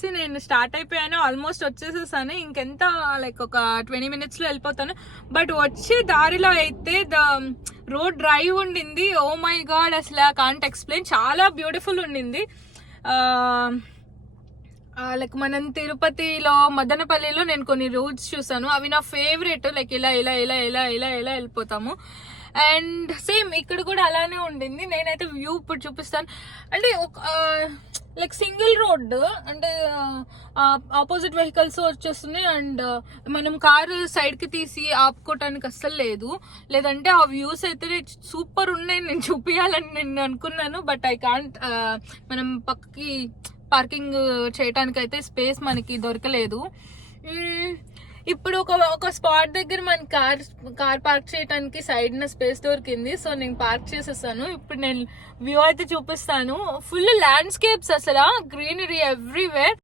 వచ్చేసి నేను స్టార్ట్ అయిపోయాను, ఆల్మోస్ట్ వచ్చేసేసాను. ఇంకెంత లైక్ ఒక 20 minutes లో వెళ్ళిపోతాను. బట్ వచ్చే దారిలో అయితే రోడ్ డ్రైవ్ ఉండింది. ఓ మై గాడ్, అసలు కాంట్ ఎక్స్ప్లెయిన్, చాలా బ్యూటిఫుల్ ఉండింది. లైక్ మనం తిరుపతిలో మదనపల్లిలో నేను కొన్ని రూట్స్ చూసాను, అవి నా ఫేవరెట్. లైక్ ఇలా ఇలా ఇలా ఇలా ఇలా ఇలా వెళ్ళిపోతాము. అండ్ సేమ్ ఇక్కడ కూడా అలానే ఉండింది. నేనైతే వ్యూ ఇప్పుడు చూపిస్తాను. అంటే లైక్ సింగిల్ రోడ్, అంటే ఆపోజిట్ వెహికల్స్ వచ్చేస్తుంది. అండ్ మనం కారు సైడ్ కి తీసి ఆపుకోవటానికి అస్సలు లేదు. లేదంటే ఆ వ్యూస్ అయితే సూపర్ ఉన్నాయి, నేను చూపించాలని నేను అనుకున్నాను. But I can't. మనం పక్కకి పార్కింగ్ చేయటానికి అయితే స్పేస్ మనకి దొరకలేదు. ఇప్పుడు ఒక స్పాట్ దగ్గర మన కార్ పార్క్ చేయడానికి సైడ్ నా స్పేస్ దొరికింది. సో నేను పార్క్ చేసేసాను. ఇప్పుడు నేను వ్యూ అయితే చూపిస్తాను. ఫుల్ ల్యాండ్స్కేప్స్, అసలు గ్రీనరీ ఎవ్రీవేర్.